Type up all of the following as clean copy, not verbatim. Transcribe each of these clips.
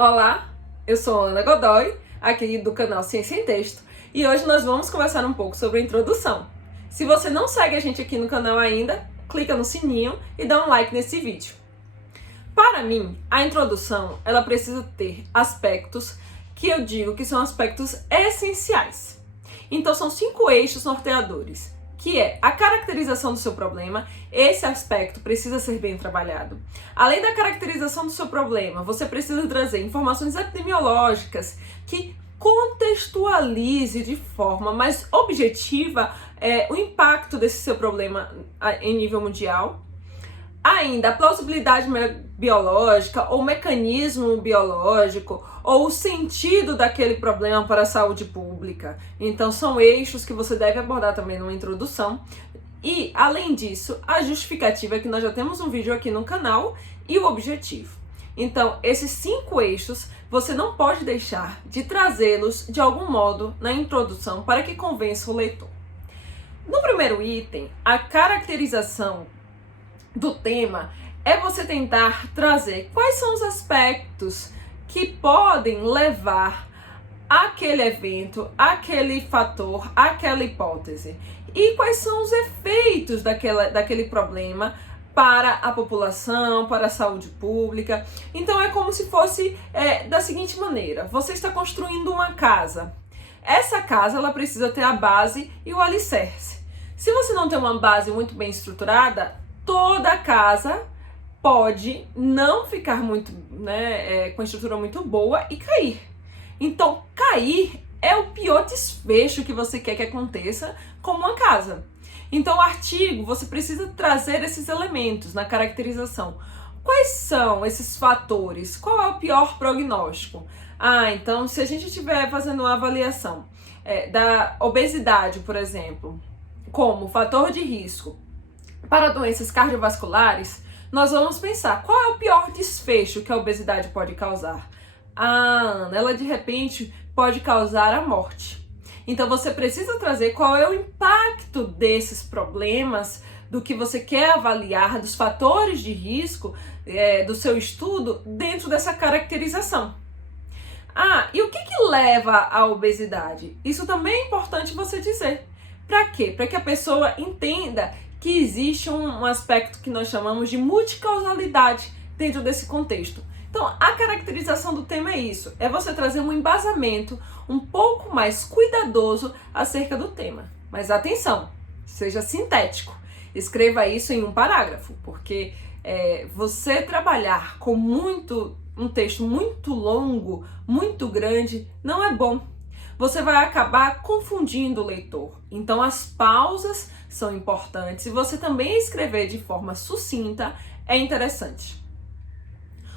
Olá, eu sou Ana Godoy, aqui do canal Ciência em Texto, e hoje nós vamos conversar um pouco sobre a introdução. Se você não segue a gente aqui no canal ainda, clica no sininho e dá um like nesse vídeo. Para mim, a introdução, ela precisa ter aspectos que eu digo que são aspectos essenciais. Então são 5 eixos norteadores, que é a caracterização do seu problema. Esse aspecto precisa ser bem trabalhado. Além da caracterização do seu problema, você precisa trazer informações epidemiológicas que contextualize de forma mais objetiva o impacto desse seu problema em nível mundial. Ainda a plausibilidade biológica, ou mecanismo biológico, ou o sentido daquele problema para a saúde pública. Então são eixos que você deve abordar também numa introdução. E, além disso, a justificativa é que nós já temos um vídeo aqui no canal e o objetivo. Então, esses 5 eixos, você não pode deixar de trazê-los de algum modo na introdução para que convença o leitor. No primeiro item, a caracterização do tema é você tentar trazer quais são os aspectos que podem levar aquele evento, aquele fator, aquela hipótese, e quais são os efeitos daquele problema para a população, para a saúde pública. Então é como se fosse da seguinte maneira: você está construindo uma casa. Essa casa ela precisa ter a base e o alicerce. Se você não tem uma base muito bem estruturada, toda a casa pode não ficar muito, com a estrutura muito boa e cair. Então, cair é o pior desfecho que você quer que aconteça com uma casa. Então, o artigo, você precisa trazer esses elementos na caracterização. Quais são esses fatores? Qual é o pior prognóstico? Então, se a gente estiver fazendo uma avaliação da obesidade, por exemplo, como fator de risco para doenças cardiovasculares, nós vamos pensar qual é o pior desfecho que a obesidade pode causar. Ana, ela de repente pode causar a morte. Então você precisa trazer qual é o impacto desses problemas, do que você quer avaliar, dos fatores de risco do seu estudo dentro dessa caracterização. E o que leva à obesidade? Isso também é importante você dizer. Para quê? Para que a pessoa entenda que existe um aspecto que nós chamamos de multicausalidade dentro desse contexto. Então, a caracterização do tema é isso, é você trazer um embasamento um pouco mais cuidadoso acerca do tema. Mas atenção, seja sintético, escreva isso em um parágrafo, porque você trabalhar com um texto muito longo, muito grande, não é bom. Você vai acabar confundindo o leitor. Então as pausas são importantes e você também escrever de forma sucinta é interessante.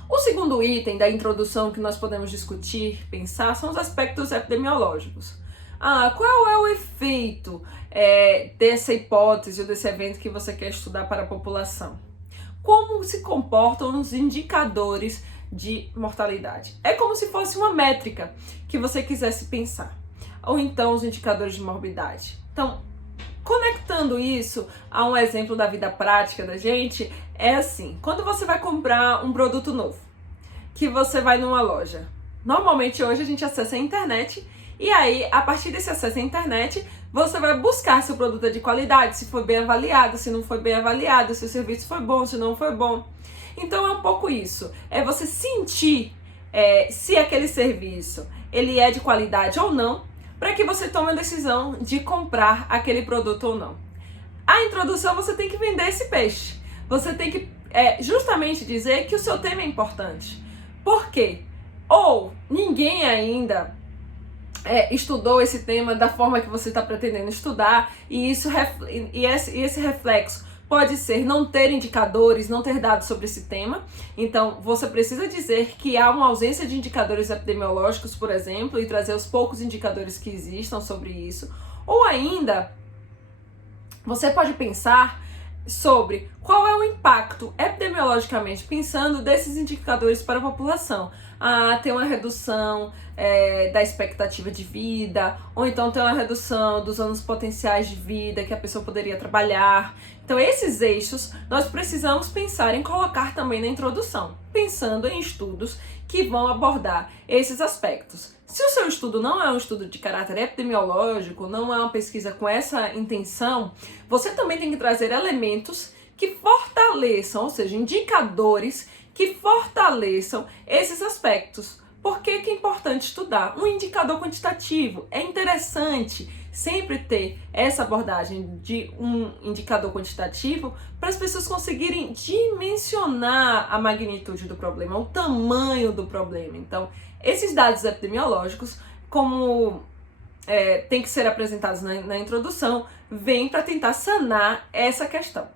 O segundo item da introdução que nós podemos discutir, pensar, são os aspectos epidemiológicos. Qual é o efeito dessa hipótese ou desse evento que você quer estudar para a população? Como se comportam os indicadores de mortalidade? É como se fosse uma métrica que você quisesse pensar. Ou então os indicadores de morbidade. Então, conectando isso a um exemplo da vida prática da gente, é assim: quando você vai comprar um produto novo, que você vai numa loja, normalmente hoje a gente acessa a internet, e aí, a partir desse acesso à internet, você vai buscar se o produto é de qualidade, se foi bem avaliado, se não foi bem avaliado, se o serviço foi bom, se não foi bom. Então é um pouco isso, é você sentir se aquele serviço ele é de qualidade ou não, para que você tome a decisão de comprar aquele produto ou não. A introdução, você tem que vender esse peixe. Você tem que justamente dizer que o seu tema é importante. Por quê? Ou ninguém ainda estudou esse tema da forma que você está pretendendo estudar, e esse reflexo pode ser não ter indicadores, não ter dados sobre esse tema. Então, você precisa dizer que há uma ausência de indicadores epidemiológicos, por exemplo, e trazer os poucos indicadores que existam sobre isso. Ou ainda, você pode pensar sobre qual é o impacto epidemiologicamente pensando desses indicadores para a população. Tem uma redução da expectativa de vida, ou então tem uma redução dos anos potenciais de vida que a pessoa poderia trabalhar. Então esses eixos nós precisamos pensar em colocar também na introdução, pensando em estudos que vão abordar esses aspectos. Se o seu estudo não é um estudo de caráter epidemiológico, não é uma pesquisa com essa intenção, você também tem que trazer elementos que fortaleçam, ou seja, indicadores que fortaleçam esses aspectos. Por que que é importante estudar? Um indicador quantitativo. É interessante sempre ter essa abordagem de um indicador quantitativo para as pessoas conseguirem dimensionar a magnitude do problema, o tamanho do problema. Então, esses dados epidemiológicos, como tem que ser apresentados na introdução, vêm para tentar sanar essa questão.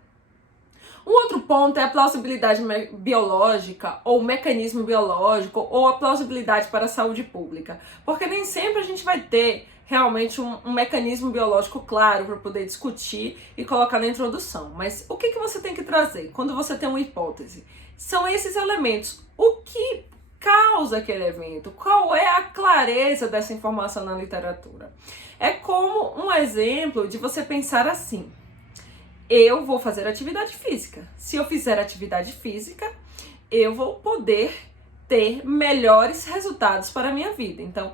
Um outro ponto é a plausibilidade biológica, ou mecanismo biológico, ou a plausibilidade para a saúde pública. Porque nem sempre a gente vai ter realmente um mecanismo biológico claro para poder discutir e colocar na introdução. Mas o que você tem que trazer quando você tem uma hipótese? São esses elementos. O que causa aquele evento? Qual é a clareza dessa informação na literatura? É como um exemplo de você pensar assim: eu vou fazer atividade física. Se eu fizer atividade física, eu vou poder ter melhores resultados para a minha vida. Então,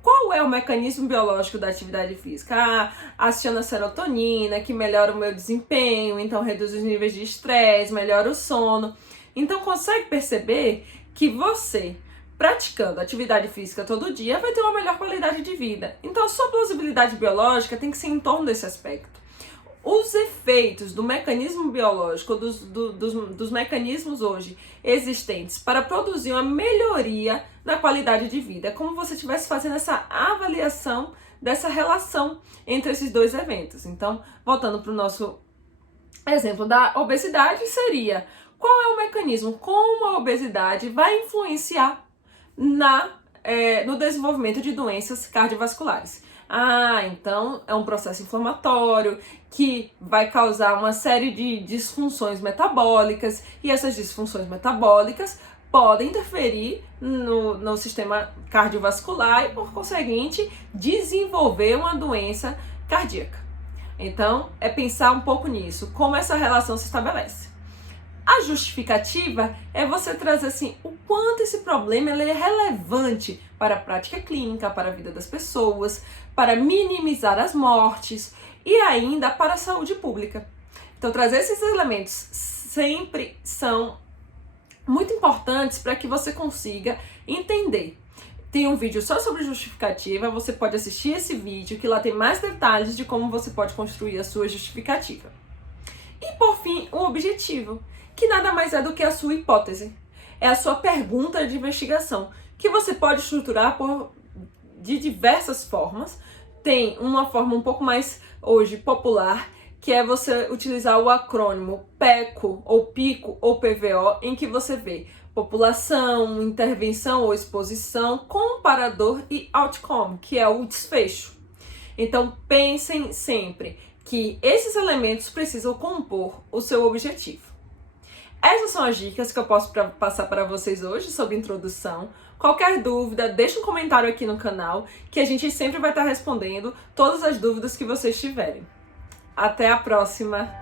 qual é o mecanismo biológico da atividade física? Aciona a serotonina, que melhora o meu desempenho, então reduz os níveis de estresse, melhora o sono. Então, consegue perceber que você, praticando atividade física todo dia, vai ter uma melhor qualidade de vida. Então, a sua plausibilidade biológica tem que ser em torno desse aspecto. Os efeitos do mecanismo biológico, dos mecanismos hoje existentes para produzir uma melhoria na qualidade de vida. É como se você estivesse fazendo essa avaliação dessa relação entre esses dois eventos. Então, voltando para o nosso exemplo da obesidade, seria: qual é o mecanismo? Como a obesidade vai influenciar no desenvolvimento de doenças cardiovasculares? Então é um processo inflamatório que vai causar uma série de disfunções metabólicas, e essas disfunções metabólicas podem interferir no sistema cardiovascular e, por conseguinte, desenvolver uma doença cardíaca. Então, é pensar um pouco nisso, como essa relação se estabelece. A justificativa é você trazer assim o quanto esse problema ele é relevante para a prática clínica, para a vida das pessoas, para minimizar as mortes e ainda para a saúde pública. Então, trazer esses elementos sempre são muito importantes para que você consiga entender. Tem um vídeo só sobre justificativa, você pode assistir esse vídeo, que lá tem mais detalhes de como você pode construir a sua justificativa. E, por fim, o objetivo, que nada mais é do que a sua hipótese. É a sua pergunta de investigação, que você pode estruturar de diversas formas. Tem uma forma um pouco mais, hoje, popular, que é você utilizar o acrônimo PECO, ou PICO, ou PVO, em que você vê população, intervenção ou exposição, comparador e outcome, que é o desfecho. Então, pensem sempre que esses elementos precisam compor o seu objetivo. Essas são as dicas que eu posso passar para vocês hoje sobre introdução. Qualquer dúvida, deixa um comentário aqui no canal, que a gente sempre vai estar respondendo todas as dúvidas que vocês tiverem. Até a próxima!